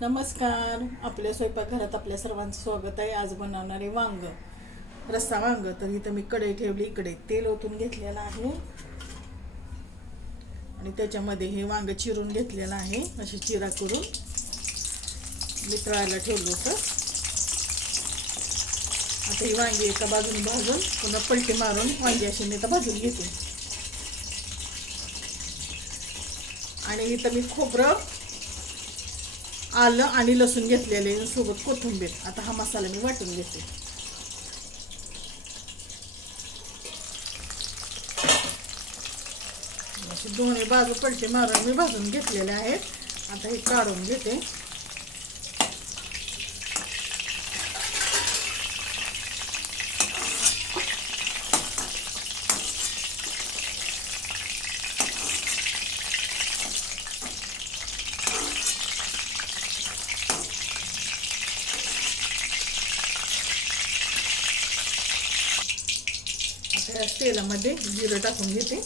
नमस्कार. आपल्या स्वयंपाकघरात आपल्या सर्वांचं स्वागत आहे. आज बनवणार आहे वांग, रस्सा वांग. तर इथं मी कढई ठेवली, इकडे तेल ओतून घेतलेलं आहे आणि त्याच्यामध्ये हे वांग चिरून घेतलेलं आहे. अशी चिरा करून मिसळायला ठेवलं होतं. आता ही वांगी एका बाजूने भाजून पुन्हा पलटी मारून वांगी अशी मी भाजून घेते. आणि इथं मी खोबरं, आलं आणि लसूण घेतलेले सोबत कोथिंबीर. आता हा मसाला मी वाटून घेते. अशी दोन्ही बाजू पलटी मारून मी भाजून घेतलेले आहेत. आता हे काढून घेते. आता या तेलामध्ये जिरं टाकून घेते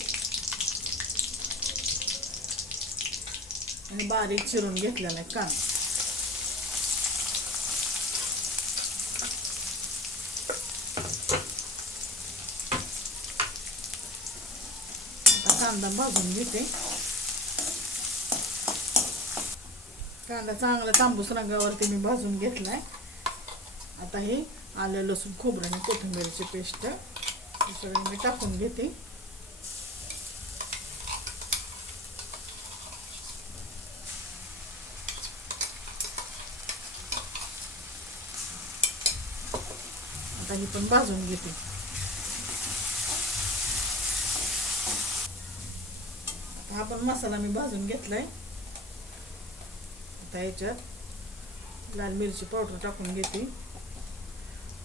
आणि बारीक चिरून घेतलेला आहे कांदा. आता कांदा भाजून घेते. कांदा चांगला तांबूस रंगावरती मी भाजून घेतलाय. आता हे आलं लसूण खोबरं आणि कोथिंबीरची पेस्ट सगळं मी टाकून घेते. आता ही पण भाजून घेते. हा पण मसाला मी भाजून घेतलाय. आता याच्यात लाल मिरची पावडर टाकून घेते,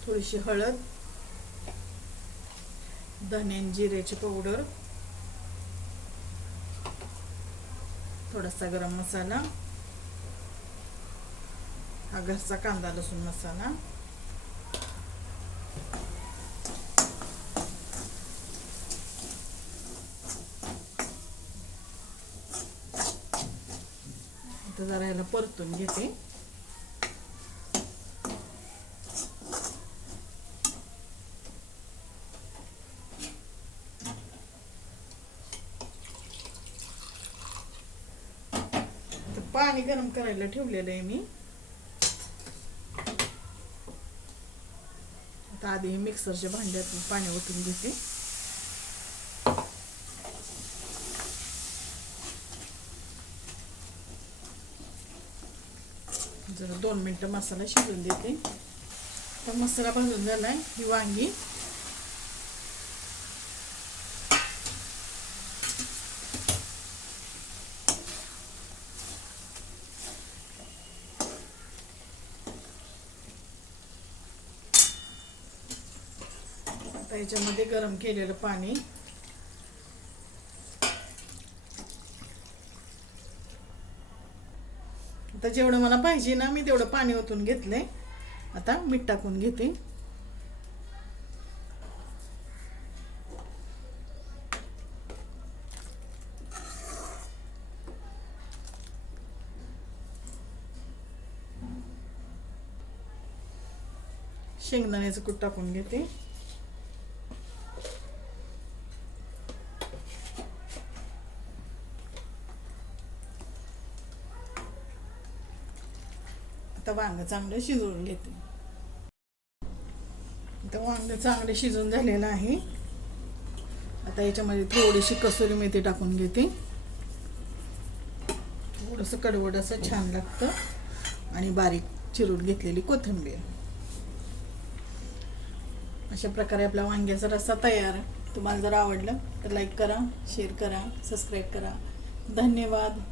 थोडीशी हळद, धने जिऱ्याची पावडर, थोडासा गरम मसाला, हा घरचा कांदा लसूण मसाला, आता जरा याला परतून घेते. पाणी गरम करायला ठेवलेलं आहे मी. आता आधी हे मिक्सरच्या भांड्यात पाणी ओतून घेते. जरा 2 मिनिटं मसाला शिजून देते. तर मसाला भाजून झालाय. ही वांगी आता याच्यामध्ये गरम केलेलं पाणी आता जेवढं मला पाहिजे ना मी तेवढं पाणी ओतून घेतलंय. आता मीठ टाकून घेते. शेंगदाण्याचं कूट टाकून घेते. आता वांग चांगलं शिजवून घेते. आता वांग चांगलं शिजून झालेलं आहे. आता याच्यामध्ये थोडीशी कसुरी मेथी टाकून घेते. थोडंसं कडवट असं छान लागतं. आणि बारीक चिरून घेतलेली कोथिंबीर. अशा प्रकारे आपला वांग्याचा रस्सा तयार. तुम्हाला जर आवडलं तर लाईक करा, शेअर करा, सबस्क्राईब करा. धन्यवाद.